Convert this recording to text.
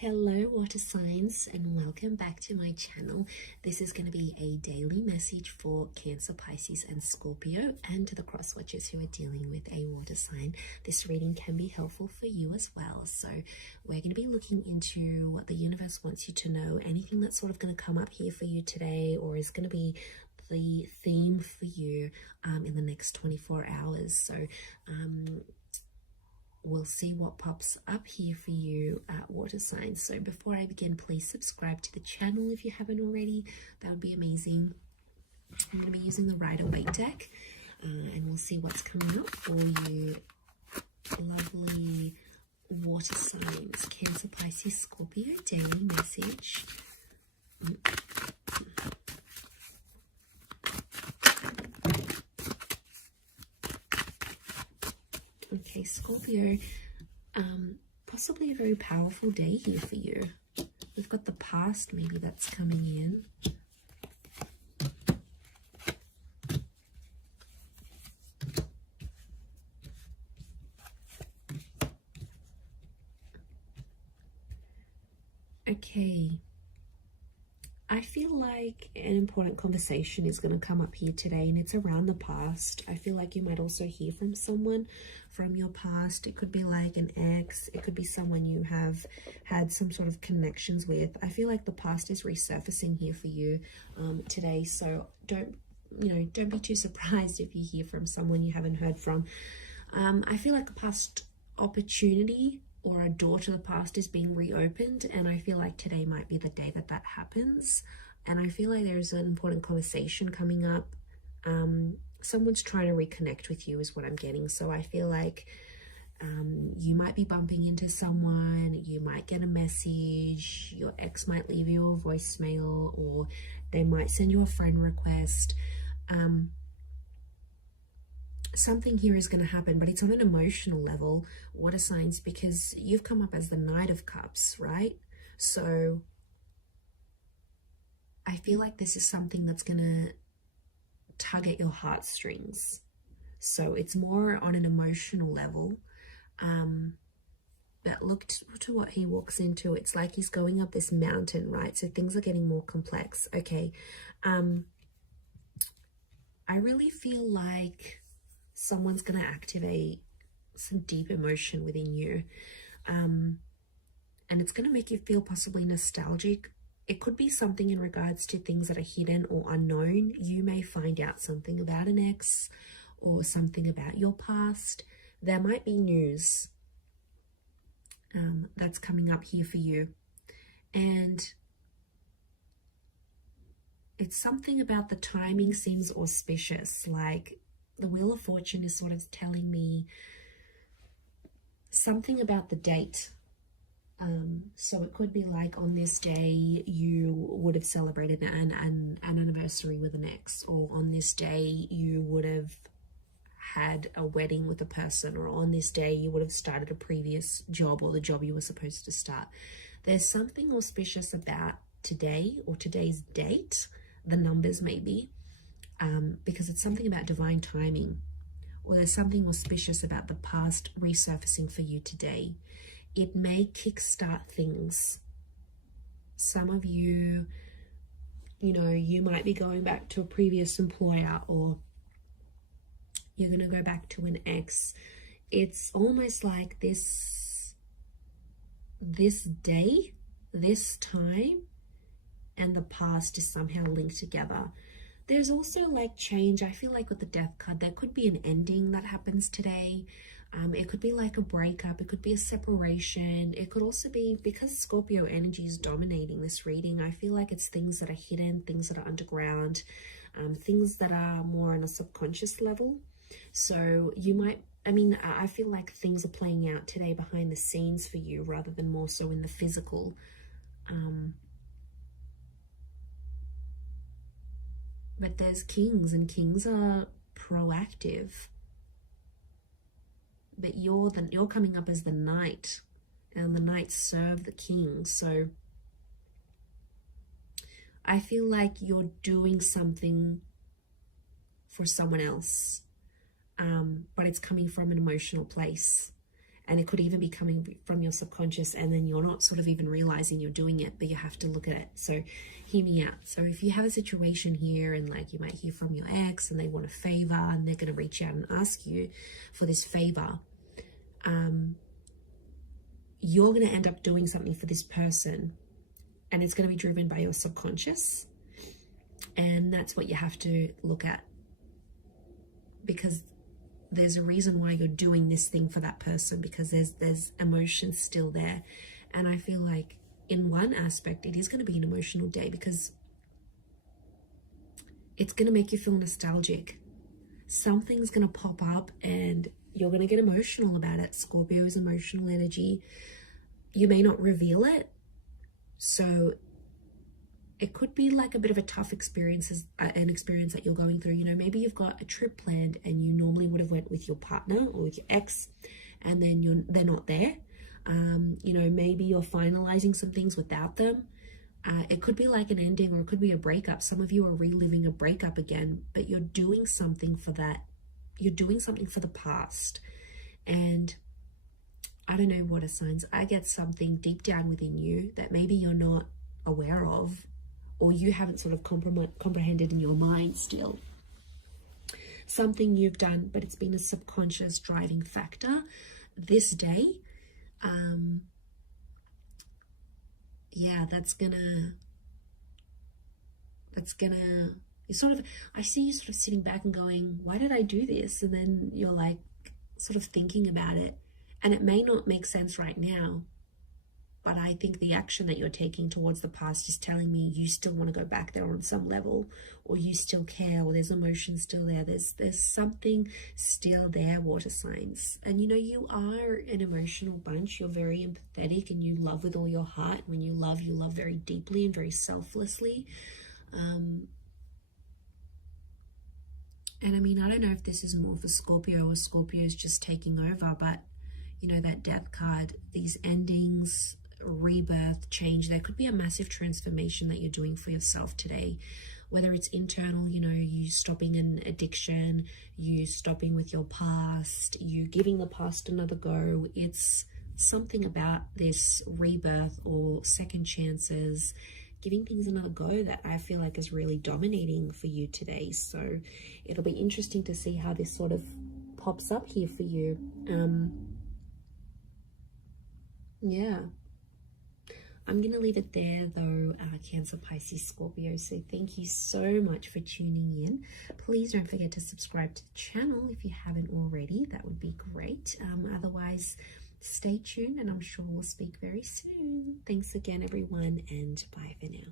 Hello water signs, and welcome back to my channel. This is going to be a daily message for Cancer, Pisces and Scorpio, and to the cross watchers who are dealing with a water sign. This reading can be helpful for you as well. So we're going to be looking into what the universe wants you to know, anything that's sort of going to come up here for you today, or is going to be the theme for you in the next 24 hours. So we'll see what pops up here for you, water signs. So before I begin, please subscribe to the channel if you haven't already. That would be amazing. I'm going to be using the Rider-Waite deck, and we'll see what's coming up for you, lovely water signs. Cancer, Pisces, Scorpio, daily message. Okay, Scorpio, possibly a very powerful day here for you. We've got the past maybe that's coming in. Okay. I feel like an important conversation is going to come up here today, and it's around the past. I feel like you might also hear from someone from your past. It could be like an ex. It could be someone you have had some sort of connections with. I feel like the past is resurfacing here for you today. So don't be too surprised if you hear from someone you haven't heard from. I feel like a past opportunity or a door to the past is being reopened, and I feel like today might be the day that that happens. And I feel like there's an important conversation coming up. Someone's trying to reconnect with you is what I'm getting. So I feel like you might be bumping into someone, you might get a message, your ex might leave you a voicemail, or they might send you a friend request. Something here is going to happen, but it's on an emotional level, water signs, because you've come up as the Knight of Cups, right? So I feel like this is something that's going to tug at your heartstrings. So it's more on an emotional level. But look to what he walks into. It's like he's going up this mountain, right? So things are getting more complex. Okay. I really feel like someone's going to activate some deep emotion within you. And it's going to make you feel possibly nostalgic. It could be something in regards to things that are hidden or unknown. You may find out something about an ex or something about your past. There might be news that's coming up here for you. And it's something about the timing seems auspicious. Like the Wheel of Fortune is sort of telling me something about the date. So it could be like on this day you would have celebrated an anniversary with an ex, or on this day you would have had a wedding with a person, or on this day you would have started a previous job or the job you were supposed to start. There's something auspicious about today or today's date, the numbers maybe, because it's something about divine timing, or there's something auspicious about the past resurfacing for you today. It may kickstart things. Some of you, you might be going back to a previous employer, or you're going to go back to an ex. It's almost like this day, this time, and the past is somehow linked together. There's also like change. I feel like with the Death card, there could be an ending that happens today. It could be like a breakup. It could be a separation. It could also be, because Scorpio energy is dominating this reading, I feel like it's things that are hidden, things that are underground, things that are more on a subconscious level. So you might, I feel like things are playing out today behind the scenes for you rather than more so in the physical. But there's kings, and kings are proactive. But you're coming up as the knight, and the knights serve the king. So I feel like you're doing something for someone else, but it's coming from an emotional place. And it could even be coming from your subconscious, and then you're not sort of even realizing you're doing it, but you have to look at it. So hear me out. So if you have a situation here, and like you might hear from your ex and they want a favor, and they're going to reach out and ask you for this favor, you're going to end up doing something for this person, and it's going to be driven by your subconscious. And that's what you have to look at, because there's a reason why you're doing this thing for that person, because there's emotions still there. And I feel like in one aspect it is going to be an emotional day, because it's going to make you feel nostalgic. Something's going to pop up and you're going to get emotional about it. Scorpio is emotional energy. You may not reveal it, so it could be like a bit of a tough experience, an experience that you're going through. You know, maybe you've got a trip planned and you normally would have went with your partner or with your ex, and then they're not there. You know, maybe you're finalizing some things without them. It could be like an ending, or it could be a breakup. Some of you are reliving a breakup again, but you're doing something for that. You're doing something for the past. And I don't know, water signs, I get something deep down within you that maybe you're not aware of, or you haven't sort of comprehended in your mind still. Something you've done, but it's been a subconscious driving factor this day. Yeah, that's gonna, you sort of, I see you sort of sitting back and going, why did I do this? And then you're like sort of thinking about it, and it may not make sense right now, but I think the action that you're taking towards the past is telling me you still want to go back there on some level, or you still care, or there's emotion still there. There's something still there, water signs. And you know, you are an emotional bunch. You're very empathetic and you love with all your heart. When you love very deeply and very selflessly. And I mean, I don't know if this is more for Scorpio, or Scorpio is just taking over, but you know, that death card, these endings, rebirth, change, there could be a massive transformation that you're doing for yourself today, whether it's internal, you know, you stopping an addiction, you stopping with your past, you giving the past another go. It's something about this rebirth or second chances, giving things another go, that I feel like is really dominating for you today. So it'll be interesting to see how this sort of pops up here for you. Yeah, I'm going to leave it there though, Cancer, Pisces, Scorpio. So thank you so much for tuning in. Please don't forget to subscribe to the channel if you haven't already. That would be great. Otherwise, stay tuned, and I'm sure we'll speak very soon. Thanks again, everyone, and bye for now.